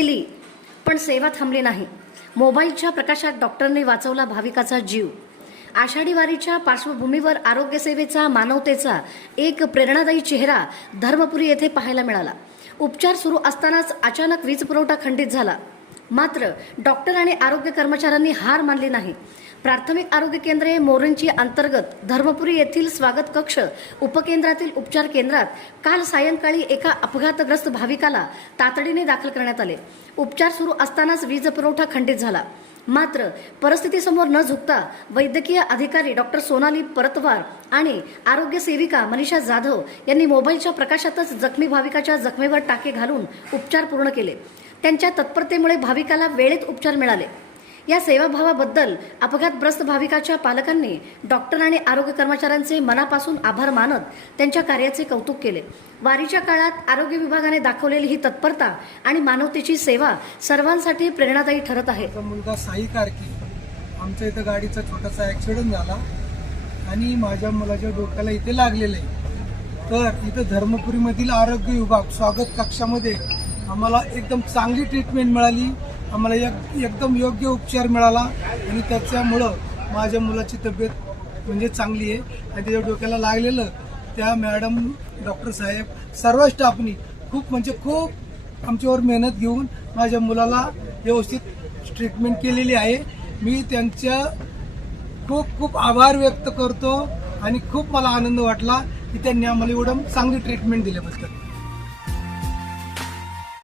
केली पण सेवा थांबली नाही। मोबाईलच्या प्रकाशात डॉक्टरने वाचवला भाविकाचा जीव। आषाढी वारीच्या पार्श्वभूमीवर आरोग्य सेवेचा, मानवतेचा एक प्रेरणादायी चेहरा धर्मपुरी येथे पाहायला मिळाला। उपचार सुरू असतानाच अचानक वीज पुरवठा खंडित झाला। मात्र डॉक्टर आणि आरोग्य कर्मचाऱ्यांनी हार मानली नाही। प्राथमिक आरोग्य केंद्रे मोरंची अंतर्गत धर्मपुरी येथील स्वागत कक्ष उपकेंद्रातील उपचार केंद्रात काल सायंकाळी एका अपघातग्रस्त भाविकाला तातडीने दाखल करण्यात आले। उपचार सुरू असतानाच वीज पुरवठा खंडित झाला। मात्र परिस्थितीसमोर न झुकता वैद्यकीय अधिकारी डॉक्टर सोनाली परतवार आणि आरोग्य सेविका मनीषा जाधव यांनी मोबाईलच्या प्रकाशातच जखमी भाविकाच्या जखमेवर टाके घालून उपचार पूर्ण केले। त्यांच्या तत्परतेमुळे भाविकाला वेळेत उपचार मिळाले। या सेवाभावाबद्दल अपघातग्रस्त भाविकाच्या पालकांनी डॉक्टर आणि आरोग्य कर्मचाऱ्यांचे मनापासून आभार मानत त्यांच्या कार्याचे कौतुक केले। वारीच्या काळात आरोग्य विभागाने दाखवलेली ही तत्परता आणि मानवतेची सेवा सर्वांसाठी प्रेरणादायी ठरत आहे। मुलगा साई कारकी, आमच्या इथं गाडीचा छोटासा ॲक्सिडेंट झाला आणि माझ्या मुलाच्या डोक्याला इथे लागलेलं आहे। तर इथं धर्मपुरीमधील आरोग्य विभाग स्वागत कक्षामध्ये आम्हाला एकदम चांगली ट्रीटमेंट मिळाली। आम्हाला एकदम योग्य उपचार मिळाला आणि त्याच्यामुळं माझ्या मुलाची तब्येत म्हणजे चांगली आहे। आणि त्याच्या डोक्याला लागलेलं त्या मॅडम, डॉक्टर साहेब, सर्व स्टाफनी खूप आमच्यावर मेहनत घेऊन माझ्या मुलाला व्यवस्थित ट्रीटमेंट केलेली आहे। मी त्यांच्या खूप आभार व्यक्त करतो आणि खूप मला आनंद वाटला की त्यांनी आम्हाला एवढं चांगली ट्रीटमेंट दिल्याबद्दल।